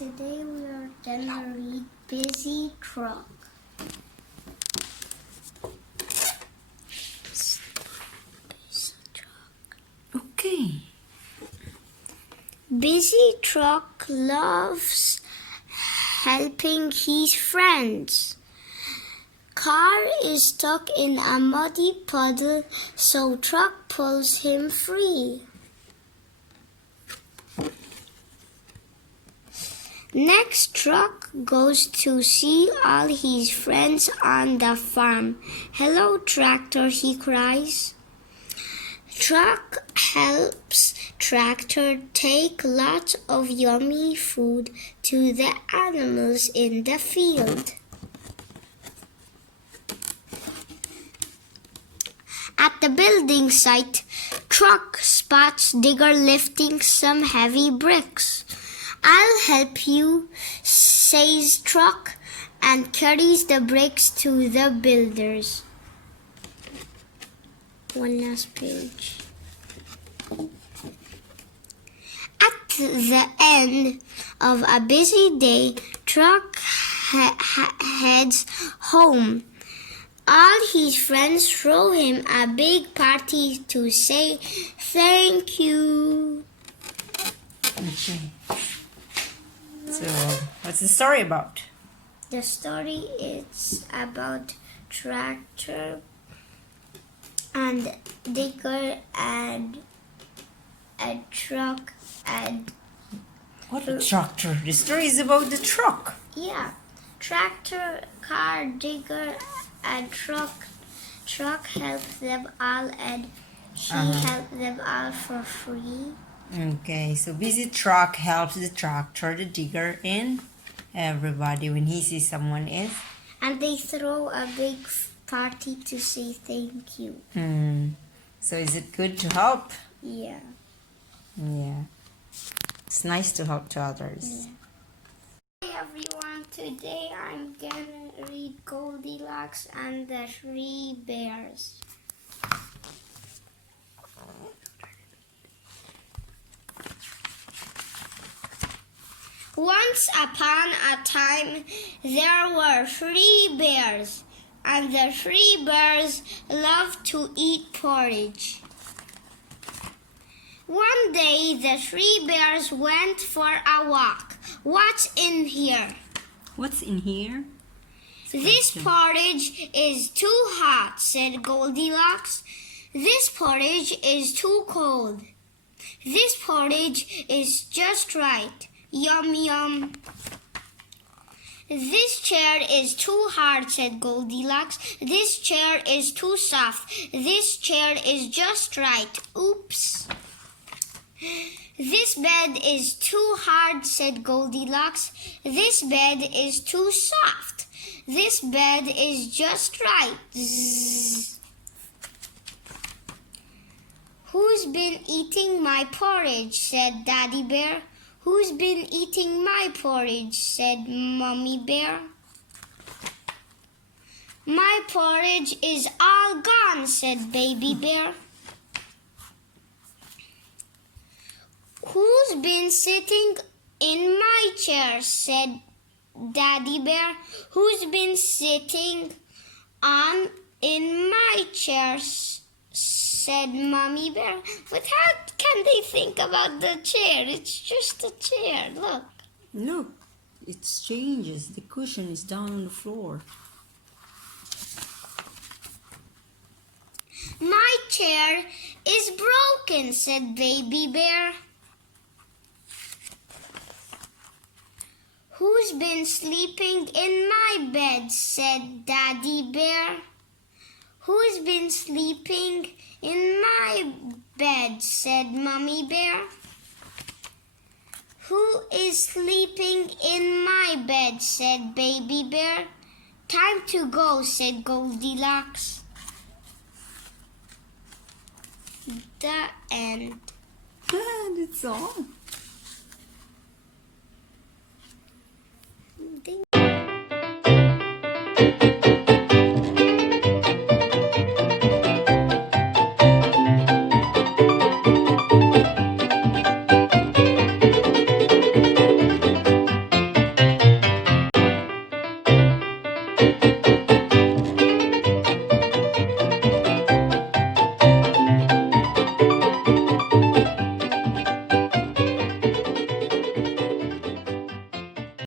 Today we are gonna read Busy Truck. Okay. Busy Truck loves helping his friends. Car is stuck in a muddy puddle, so Truck pulls him free. Next, Truck goes to see all his friends on the farm. "Hello, Tractor," he cries. Truck helps Tractor take lots of yummy food to the animals in the field. At the building site, Truck spots Digger lifting some heavy bricks. "I'll help you," says Truck, and carries the bricks to the builders. One last page. At the end of a busy day, Truck heads home. All his friends throw him a big party to say thank you. Okay. So, what's the story about? The story is about Tractor and Digger and a truck and What a tractor? The story is about the truck. yeah, Tractor, Car, Digger, and Truck. Truck helped them all, and he helped them all for free. Okay, so busy truck helps the tractor, the digger, and everybody when he sees someone else. And they throw a big party to say thank you. So is it good to help? Yeah. Yeah. It's nice to help to others. Yeah. Hey everyone, today I'm gonna read Goldilocks and the 3 Bears. Once upon a time, there were 3 bears, and the 3 bears loved to eat porridge. One day, the 3 bears went for a walk. "What's in here?" What's in here? "This porridge is too hot," said Goldilocks. "This porridge is too cold. This porridge is just right. Yum, yum." "This chair is too hard," said Goldilocks. "This chair is too soft. This chair is just right. Oops." "This bed is too hard," said Goldilocks. "This bed is too soft. This bed is just right. Zzz." "Who's been eating my porridge?" said Daddy Bear. "Who's been eating my porridge?" said Mommy Bear. "My porridge is all gone," said Baby Bear. "Who's been sitting in my chair?" said Daddy Bear. "Who's been sitting in my chair?" said Mommy Bear. But how can they think about the chair? It's just a chair. Look. Look, it changes. The cushion is down on the floor. "My chair is broken," said Baby Bear. "Who's been sleeping in my bed?" said Daddy Bear. "Who's been sleeping in my bed?" said Mommy Bear. "Who is sleeping in my bed?" said Baby Bear. "Time to go," said Goldilocks. The end. That's all.